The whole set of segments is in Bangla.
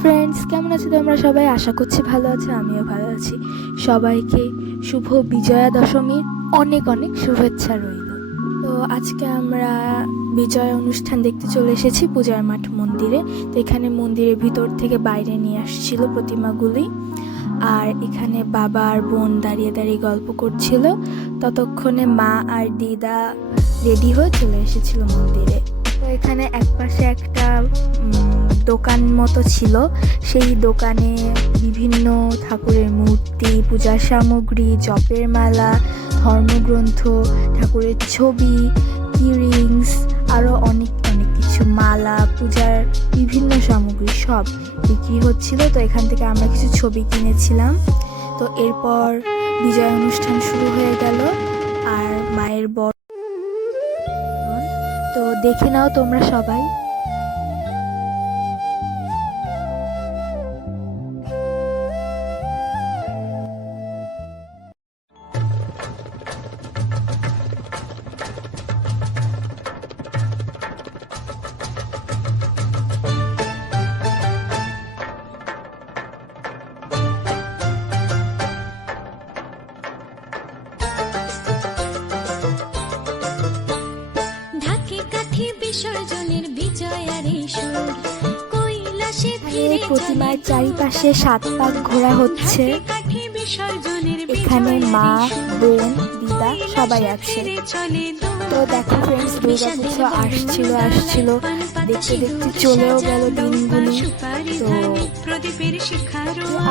ফ্রেন্ডস, কেমন আছো তোমরা সবাই? আশা করছি ভালো আছো, আমিও ভালো আছি। সবাইকে শুভ বিজয়া দশমীর অনেক অনেক শুভেচ্ছা রইল। তো আজকে আমরা বিজয়া অনুষ্ঠান দেখতে চলে এসেছি পূজার মাঠ মন্দিরে। তো এখানে মন্দিরের ভিতর থেকে বাইরে নিয়ে আসছিল প্রতিমাগুলি, আর এখানে বাবা আর বোন দাঁড়িয়ে দাঁড়িয়ে গল্প করছিল। ততক্ষণে মা আর দিদা রেডি হয়ে চলে এসেছিল মন্দিরে। তো এখানে একপাশে একটা দোকান মতো ছিল, সেই দোকানে বিভিন্ন ঠাকুরের মূর্তি, পূজার সামগ্রী, জপের মালা, ধর্মগ্রন্থ, ঠাকুরের ছবি, ইয়াররিংস, আরও অনেক অনেক কিছু, মালা, পূজার বিভিন্ন সামগ্রী সব বিক্রি হচ্ছিল। তো এখান থেকে আমরা কিছু ছবি কিনেছিলাম। তো এরপর বিজয় অনুষ্ঠান শুরু হয়ে গেল আর মায়ের বর। তো দেখে নাও তোমরা সবাই। প্রতিমার চারিপাশে ৭ পাক ঘোরা হচ্ছে। এখানে মা, বোন, দিদা সবাই আছে। তো দেখো ফ্রেন্ডস, দুর্গাপুজো আসছিল দেখতে দেখতে চলেও গেল দিনগুলি। তো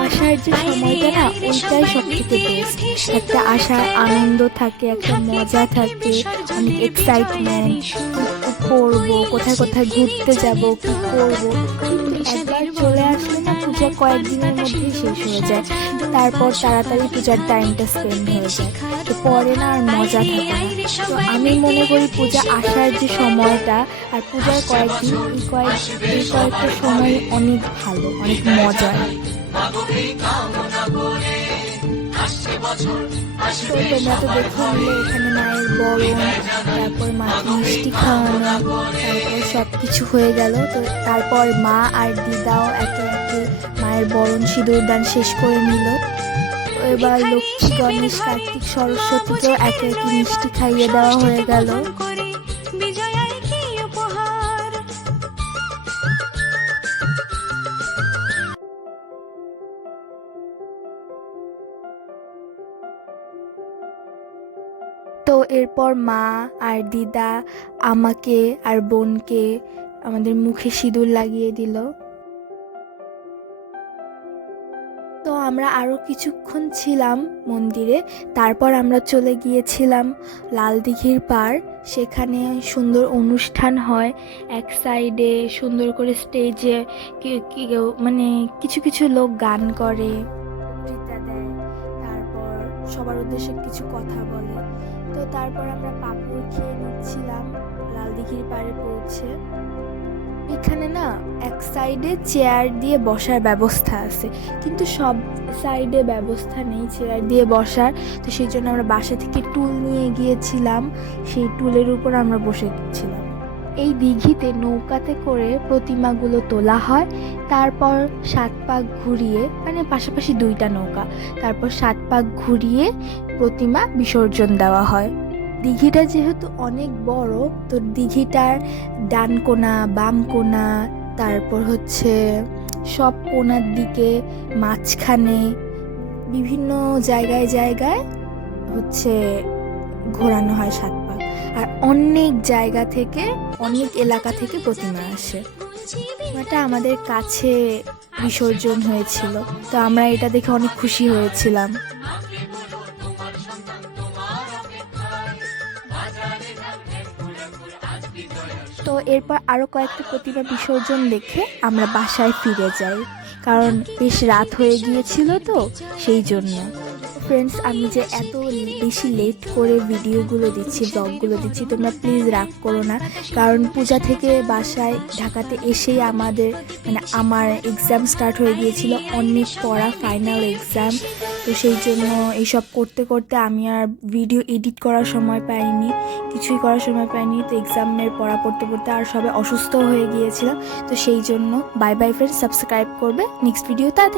আসার যে সময়টা না, ওইটাই সব থেকে বেস্ট। একটা আসার আনন্দ থাকে, একটা মজা থাকে, অনেক এক্সাইটমেন্ট, করবো কোথায় কোথায় ঘুরতে যাব, কি করবো। কিন্তু একবার চলে আসলে না, পূজা কয়েকদিনের মধ্যেই শেষ হয়ে যায়। তারপর তাড়াতাড়ি পূজার টাইমটা স্পেন্ড হয়ে যায়, তো পরে না আর মজা থাকে না। তো আমি মনে করি পূজা আসার যে সময়টা আর পূজার কয়েকদিন, এই কয়েকটা সময় অনেক ভালো, অনেক মজার। তো তোমরা তো দেখে নিলে এখানে মায়ের বরণ, তারপর মাকে মিষ্টি খাওয়ানো, তারপর সব কিছু হয়ে গেল। তো তারপর মা আর দিদাও একে একে মায়ের বরণ সিঁদুর দান শেষ করে নিল। এবার লক্ষ্মী, গণেশ, কার্তিক, সরস্বতীকেও একে একে মিষ্টি খাইয়ে দেওয়া হয়ে গেল। তো এরপর মা আর দিদা আমাকে আর বোনকে আমাদের মুখে সিঁদুর লাগিয়ে দিল। তো আমরা আরও কিছুক্ষণ ছিলাম মন্দিরে, তারপর আমরা চলে গিয়েছিলাম লাল দিঘির পাড়। সেখানে সুন্দর অনুষ্ঠান হয়, এক সাইডে সুন্দর করে স্টেজে মানে কিছু কিছু লোক গান করে, বক্তৃতা দেয়, তারপর সবার উদ্দেশ্যে কিছু কথা বলে। তো তারপর আমরা পাঁপড় খেয়ে নিচ্ছিলাম লাল দিঘির পাড়ে পৌঁছে। এখানে না এক সাইডে চেয়ার দিয়ে বসার ব্যবস্থা আছে, কিন্তু সব সাইডে ব্যবস্থা নেই চেয়ার দিয়ে বসার। তো সেই জন্য আমরা বাসা থেকে টুল নিয়ে গিয়েছিলাম, সেই টুলের উপর আমরা বসেছিলাম। এই দিঘিতে নৌকাতে করে প্রতিমাগুলো তোলা হয়, তারপর ৭ পাক ঘুরিয়ে, মানে পাশাপাশি 2টা নৌকা, তারপর ৭ পাক ঘুরিয়ে প্রতিমা বিসর্জন দেওয়া হয়। দিঘিটা যেহেতু অনেক বড়, তো দিঘিটার ডান কোনা, বাম কোনা, তারপর হচ্ছে সব কোনার দিকে, মাঝখানে বিভিন্ন জায়গায় জায়গায় হচ্ছে ঘোরানো হয় ৭ পাক। আর অনেক জায়গা থেকে, অনেক এলাকা থেকে প্রতিমা আসে। এটা আমাদের কাছে বিসর্জন হয়েছিল, তো আমরা এটা দেখে অনেক খুশি হয়েছিলাম। তো এরপর আরও কয়েকটা প্রতিমা বিসর্জন দেখে আমরা বাসায় ফিরে যাই, কারণ বেশ রাত হয়ে গিয়েছিল তো সেই জন্য। ফ্রেন্ডস, আমি যে এত বেশি লেট করে ভিডিওগুলো দিচ্ছি, ব্লগগুলো দিচ্ছি, তোমরা প্লিজ রাগ করো না। কারণ পূজা থেকে বাসায় ঢাকাতে এসেই আমার এক্সাম স্টার্ট হয়ে গিয়েছিল, অনেক পড়া, ফাইনাল এক্সাম। তো সেই জন্য এইসব করতে করতে আমি আর ভিডিও এডিট করার সময় পাইনি, কিছুই করার সময় পাইনি। তো এক্সামের পড়া পড়তে পড়তে আর সবাই অসুস্থ হয়ে গিয়েছিলাম। তো সেই জন্য বাই বাই ফ্রেন্ডস, সাবস্ক্রাইব করবে, নেক্সট ভিডিও তাড়াতাড়ি।